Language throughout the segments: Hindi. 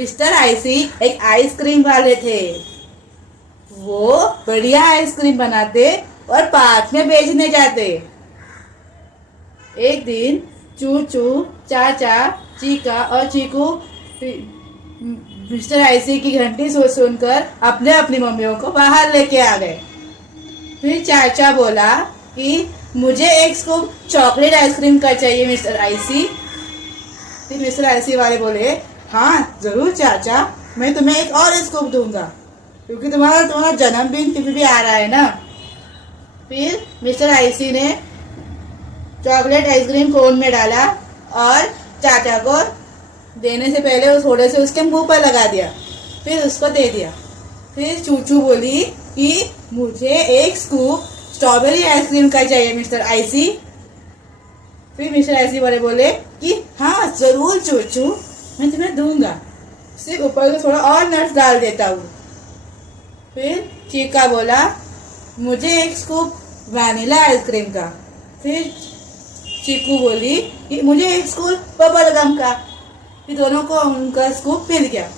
मिस्टर आईसी एक आइसक्रीम वाले थे। वो बढ़िया आइसक्रीम बनाते और पार्क में बेचने जाते। एक दिन चूचू, चाचा, चीका और चीकू मिस्टर आईसी की घंटी सुनकर अपने अपनी मम्मियों को बाहर लेके आ गए। फिर चाचा बोला कि मुझे एक स्कूप चॉकलेट आइसक्रीम का चाहिए मिस्टर आईसी। फिर मिस्टर आईसी वाले बोले, हाँ जरूर चाचा, मैं तुम्हें एक और स्कूप दूंगा, क्योंकि तुम्हारा जन्मदिन भी आ रहा है ना। फिर मिस्टर आईसी ने चॉकलेट आइसक्रीम कोन में डाला और चाचा को देने से पहले वो थोड़े से उसके मुंह पर लगा दिया, फिर उसको दे दिया। फिर चूचू बोली कि मुझे एक स्कूप स्ट्रॉबेरी आइसक्रीम का चाहिए मिस्टर आईसी। फिर मिस्टर आईसी वाले बोले कि हाँ जरूर चूचू, मैं तुम्हें दूंगा, सिर्फ ऊपर को थोड़ा और नट्स डाल देता हूँ। फिर चीका बोला, मुझे एक स्कूप वैनिला आइसक्रीम का। फिर चीकू बोली कि मुझे एक स्कूप बबल गम का। फिर दोनों को उनका स्कूप मिल गया।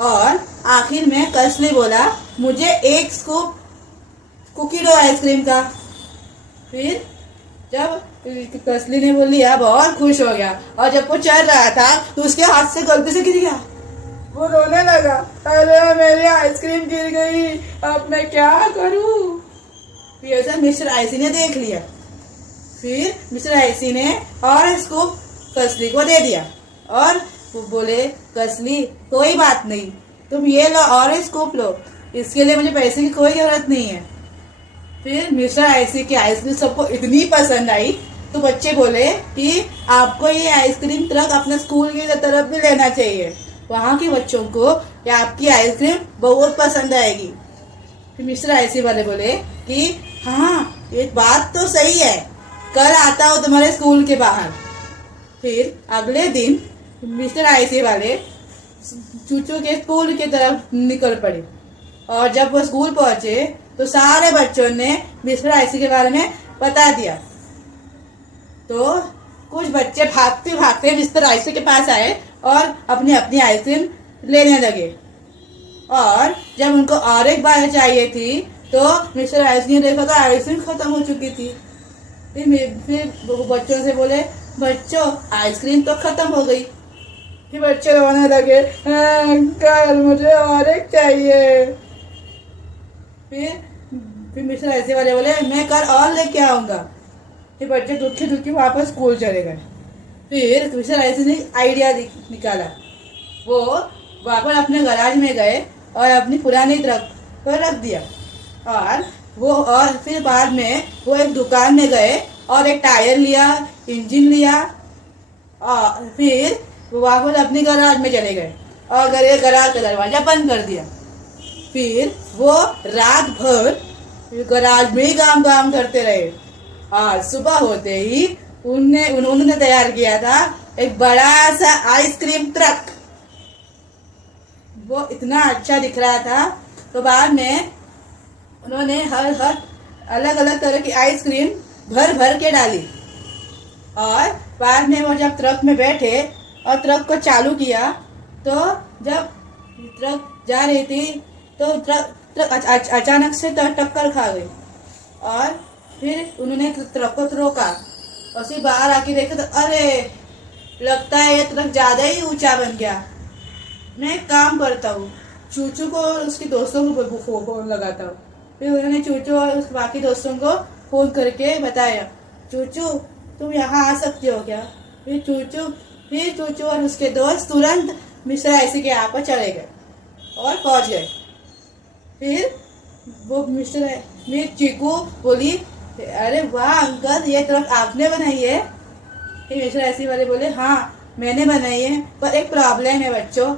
और आखिर में कसली बोला, मुझे एक स्कूप कुकी डो आइसक्रीम का। फिर जब कसली ने बोल लिया, बहुत खुश हो गया, और जब वो चल रहा था तो उसके हाथ से गलती से गिर गया। वो रोने लगा, अरे मेरी आइसक्रीम गिर गई, अब मैं क्या करूं। फिर ऐसा मिस्टर आईसी ने देख लिया। फिर मिस्टर आईसी ने और स्कूप कसली को दे दिया और वो बोले, कसली कोई बात नहीं, तुम ये लो और स्कूप लो, इसके लिए मुझे पैसे की कोई जरूरत नहीं है। फिर मिस्टर आईसी की आइसक्रीम सबको इतनी पसंद आई तो बच्चे बोले कि आपको ये आइसक्रीम ट्रक अपने स्कूल की तरफ भी लेना चाहिए, वहाँ के बच्चों को ये आपकी आइसक्रीम बहुत पसंद आएगी। फिर मिस्टर आईसी वाले बोले कि हाँ ये बात तो सही है, कल आता हूँ तुम्हारे स्कूल के बाहर। फिर अगले दिन मिस्टर आईसी वाले चूचू के स्कूल की तरफ निकल पड़े, और जब वो स्कूल पहुंचे तो सारे बच्चों ने मिस्टर आईसी के बारे में बता दिया। तो कुछ बच्चे भागते भागते मिस्टर आईसी के पास आए और अपनी अपनी आइसक्रीम लेने लगे। और जब उनको और एक बार चाहिए थी तो मिस्टर आईसी ने देखा तो आइसक्रीम खत्म हो चुकी थी। फिर बच्चों से बोले, बच्चों आइसक्रीम तो खत्म हो गई। फिर बच्चे रोने लगे, अंकल मुझे और एक चाहिए। फिर मिस्टर आईसी वाले बोले, मैं कल और लेके आऊंगा। फिर बच्चे दुखी दुखी वापस स्कूल चले गए। फिर मिस्टर आईसी ने आइडिया निकाला। वो वापस अपने गैराज में गए और अपनी पुरानी ट्रक पर रख दिया। और फिर बाद में वो एक दुकान में गए और एक टायर लिया, इंजन लिया, और फिर वो वापस अपनी गैराज में चले गए और गैराज का दरवाजा बंद कर दिया। फिर वो रात भर गैराज में ही काम करते रहे। आज सुबह होते ही उन्होंने तैयार किया था एक बड़ा सा आइसक्रीम ट्रक। वो इतना अच्छा दिख रहा था, तो बाद में उन्होंने हर अलग अलग तरह की आइसक्रीम भर के डाली। और बाद में वो जब ट्रक में बैठे और ट्रक को चालू किया, तो जब ट्रक जा रही थी तो ट्रक अचानक से टक्कर खा गई। और फिर उन्होंने ट्रक को रोका और फिर बाहर आके देखा तो अरे लगता है ये ट्रक ज्यादा ही ऊंचा बन गया। मैं एक काम करता हूँ, चूचू को और उसके दोस्तों को फोन लगाता हूँ। फिर उन्होंने चूचू और उसके बाकी दोस्तों को फोन करके बताया, चूचू तुम यहाँ आ सकते हो क्या। फिर चूचू और उसके दोस्त तुरंत मिस्टर आईसी के यहाँ पर चले गए और पहुंच गए। फिर वो मेरी चीकू बोली, अरे वाह अंकल ये ट्रक आपने बनाई है। फिर मिस्टर आईसी वाले बोले, हाँ मैंने बनाई है, पर एक प्रॉब्लम है बच्चों।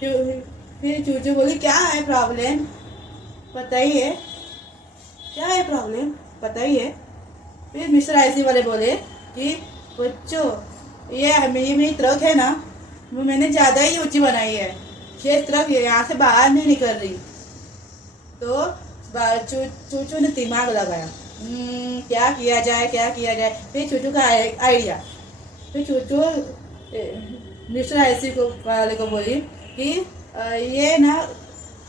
फिर चूचू बोली, क्या है प्रॉब्लम बताइए, क्या है प्रॉब्लम बताइए। फिर मिस्टर आईसी वाले बोले कि बच्चों ये मेरी ट्रक है ना, वो मैंने ज़्यादा ही ऊंची बनाई है, ये ट्रक यहाँ से बाहर नहीं निकल रही। तो चूचू ने दिमाग लगाया, क्या किया जाए। फिर चूचू का आइडिया। फिर चूचू मिस्टर आईसी वाले को बोली कि ये ना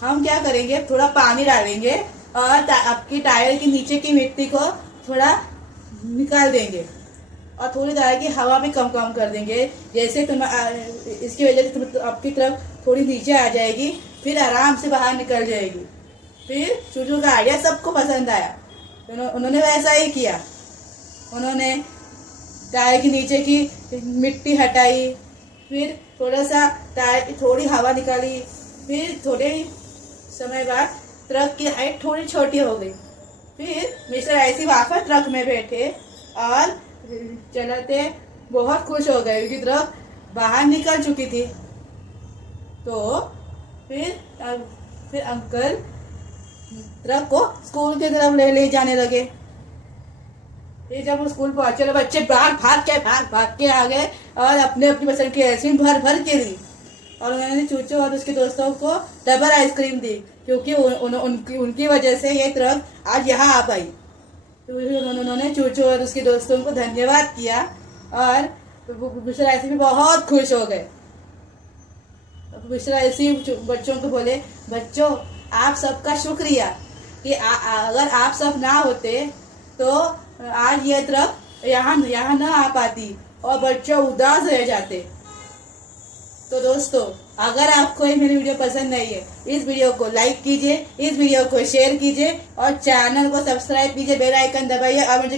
हम क्या करेंगे, थोड़ा पानी डालेंगे और आपकी टायर के नीचे की मिट्टी को थोड़ा निकाल देंगे और थोड़ी टायर की हवा भी कम कम कर देंगे। जैसे इसकी वजह से आपकी तरफ थोड़ी नीचे आ जाएगी, फिर आराम से बाहर निकल जाएगी। फिर चूचू का आइडिया सबको पसंद आया, उन्होंने वैसा ही किया। उन्होंने टायर के नीचे की मिट्टी हटाई, फिर थोड़ा सा टायर की थोड़ी हवा निकाली, फिर थोड़े ही समय बाद ट्रक की हाइट थोड़ी छोटी हो गई। फिर मिस्टर आईसी वापस ट्रक में बैठे और चलाते बहुत खुश हो गए क्योंकि ट्रक बाहर निकल चुकी थी। तो फिर अंकल ट्रक को स्कूल की तरफ ले जाने लगे। फिर जब वो स्कूल पहुंचे तो बच्चे भाग के आ गए और अपने अपनी पसंद की आइसक्रीम भर के ली। और उन्होंने चूचू और उसके दोस्तों को डबल आइसक्रीम दी क्योंकि उनकी वजह से ये ट्रक आज यहाँ आ पाई। तो उन्होंने चूचू और उसके दोस्तों को धन्यवाद किया और मिस्टर आईसी भी बहुत खुश हो गए। मिस्टर आईसी बच्चों को बोले, बच्चों आप सबका शुक्रिया कि अगर आप सब ना होते तो आज ये ट्रक यहाँ ना आ पाती और बच्चे उदास रह जाते। तो दोस्तों, अगर आपको ये मेरी वीडियो पसंद आई है, इस वीडियो को लाइक कीजिए, इस वीडियो को शेयर कीजिए और चैनल को सब्सक्राइब कीजिए, बेल आइकन दबाइए और मुझे